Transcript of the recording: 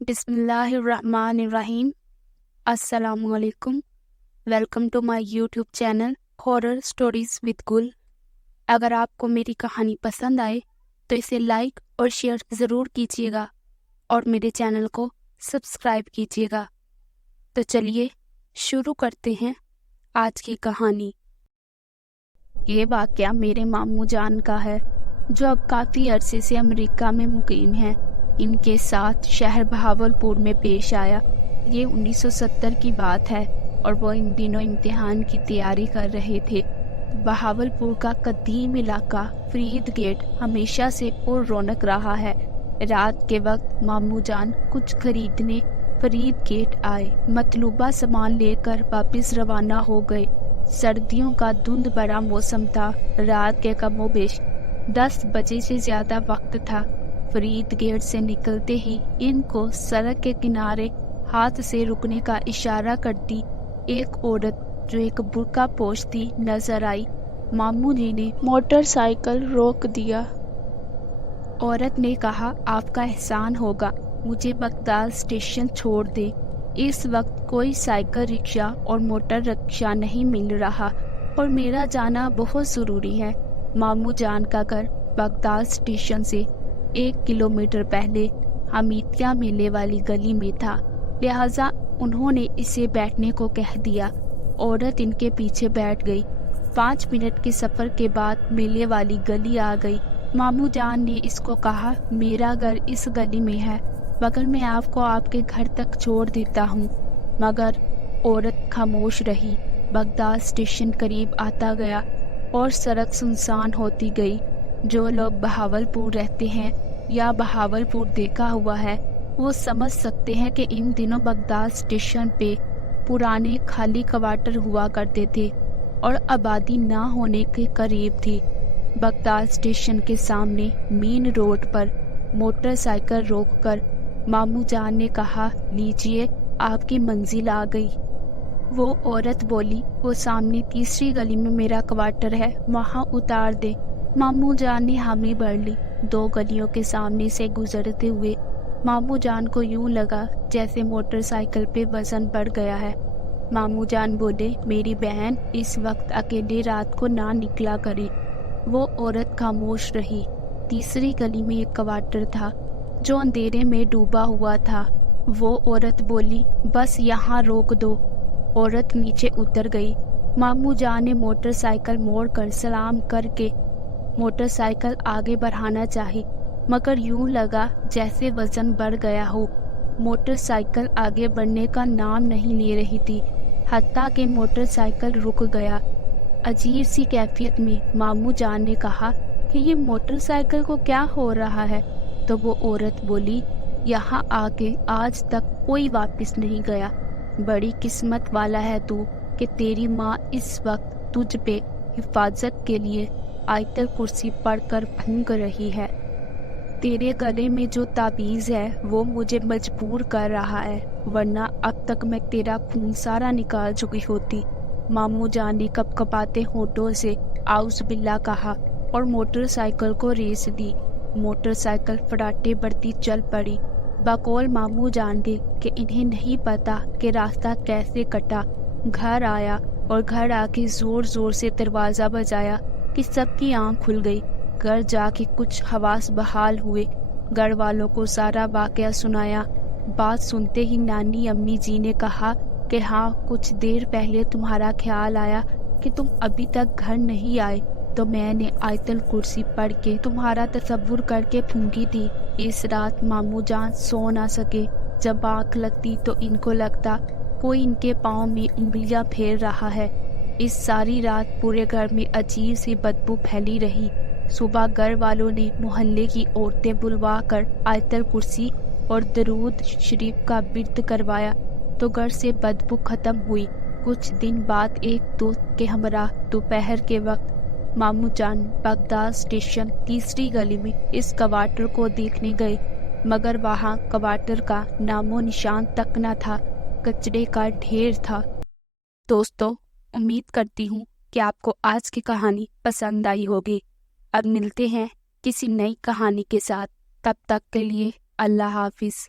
बिस्मिल्लाहिर्रहमानिर्रहीम। अस्सलामुअलैकुम। Welcome to my YouTube channel horror stories with Gul. अगर आपको मेरी कहानी पसंद आए तो इसे लाइक और शेयर ज़रूर कीजिएगा और मेरे चैनल को सब्सक्राइब कीजिएगा। तो चलिए शुरू करते हैं आज की कहानी। ये वाक़या मेरे मामू जान का है, जो अब काफ़ी अरसे से अमेरिका में मुकीम हैं। इनके साथ शहर बहावलपुर में पेश आया। ये 1970 की बात है और वो इन दिनों इम्तिहान की तैयारी कर रहे थे। बहावलपुर का कदीम इलाका फरीद गेट हमेशा से और रौनक रहा है। रात के वक्त मामू जान कुछ खरीदने फरीद गेट आए। मतलूबा सामान लेकर वापस रवाना हो गए। सर्दियों का धुंध भरा मौसम था। रात के कमोबेश 10 बजे से ज्यादा वक्त था। फरीद गेट से निकलते ही इनको सड़क के किनारे हाथ से रुकने का इशारा करती एक औरत जो एक बुर्का पोश थी नजर आई। मामू जी ने मोटरसाइकिल रोक दिया। औरत ने कहा, आपका एहसान होगा, मुझे बगदाद स्टेशन छोड़ दे। इस वक्त कोई साइकिल रिक्शा और मोटर रिक्शा नहीं मिल रहा और मेरा जाना बहुत ज़रूरी है। मामू जान का घर बगदाद स्टेशन से 1 किलोमीटर पहले हमीदिया मेले वाली गली में था, लिहाजा उन्होंने इसे बैठने को कह दिया। औरत इनके पीछे बैठ गई। 5 मिनट के सफ़र के बाद मेले वाली गली आ गई। मामू जान ने इसको कहा, मेरा घर इस गली में है, मगर मैं आपको आपके घर तक छोड़ देता हूँ। मगर औरत खामोश रही। बगदाद स्टेशन करीब आता गया और सड़क सुनसान होती गई। जो लोग बहावलपुर रहते हैं या बहावलपुर देखा हुआ है वो समझ सकते हैं कि इन दिनों बगदाद स्टेशन पे पुराने खाली क्वार्टर हुआ करते थे और आबादी ना होने के करीब थी। बगदाद स्टेशन के सामने मेन रोड पर मोटरसाइकिल रोककर मामू जान ने कहा, लीजिए आपकी मंजिल आ गई। वो औरत बोली, वो सामने तीसरी गली में मेरा क्वार्टर है, वहाँ उतार दे। मामू जान ने हामी भर ली। 2 गलियों के सामने से गुजरते हुए मामू जान को यूं लगा जैसे मोटरसाइकिल पे वजन बढ़ गया है। मामू जान बोले, मेरी बहन इस वक्त अकेले रात को ना निकला करे। वो औरत खामोश रही। तीसरी गली में एक क्वार्टर था जो अंधेरे में डूबा हुआ था। वो औरत बोली, बस यहाँ रोक दो। औरत नीचे उतर गई। मामू जान ने मोटरसाइकिल मोड़कर सलाम करके मोटरसाइकिल आगे बढ़ाना चाही, मगर यूं लगा जैसे वजन बढ़ गया हो। मोटरसाइकिल आगे बढ़ने का नाम नहीं ले रही थी, हत्ता कि मोटरसाइकिल रुक गया। अजीब सी कैफियत में मामू जान ने कहा कि ये मोटरसाइकिल को क्या हो रहा है। तो वो औरत बोली, यहाँ आके आज तक कोई वापस नहीं गया। बड़ी किस्मत वाला है तू कि तेरी माँ इस वक्त तुझ पे हिफाजत के लिए आयतल कुर्सी पढ़कर फूंक रही है। तेरे गले में जो ताबीज़ है वो मुझे मजबूर कर रहा है, वरना अब तक मैं तेरा खून सारा निकाल चुकी होती। मामू जान ने कपकपाते होठों से आउज़ बिल्ला कहा और मोटरसाइकिल को रेस दी। मोटरसाइकिल फटाटे बढ़ती चल पड़ी। बकौल मामू जान के कि इन्हें नहीं पता कि रास्ता कैसे कटा। घर आया और घर आके ज़ोर ज़ोर से दरवाज़ा बजाया कि सबकी आँख खुल गई। घर जाके कुछ हवास बहाल हुए। घर वालों को सारा वाक़या सुनाया। बात सुनते ही नानी अम्मी जी ने कहा कि हाँ, कुछ देर पहले तुम्हारा ख्याल आया कि तुम अभी तक घर नहीं आए, तो मैंने आयतल कुर्सी पढ़ के तुम्हारा तसव्वुर करके फूंकी थी। इस रात मामू जान सो ना सके। जब आँख लगती तो इनको लगता कोई इनके पाँव में उंगलियां फेर रहा है। इस सारी रात पूरे घर में अजीब सी बदबू फैली रही। सुबह घर वालों ने मोहल्ले की औरतें बुलवा कर आयतल कुर्सी और दरूद शरीफ का विर्द करवाया तो घर से बदबू खत्म हुई। कुछ दिन बाद एक दोस्त के हमरा दोपहर के वक्त मामू जान बगदाद स्टेशन तीसरी गली में इस क्वार्टर को देखने गए, मगर वहाँ क्वार्टर का नामो निशान तक न था। कचरे का ढेर था। दोस्तों, उम्मीद करती हूँ कि आपको आज की कहानी पसंद आई होगी। अब मिलते हैं किसी नई कहानी के साथ। तब तक के लिए अल्लाह हाफिज़।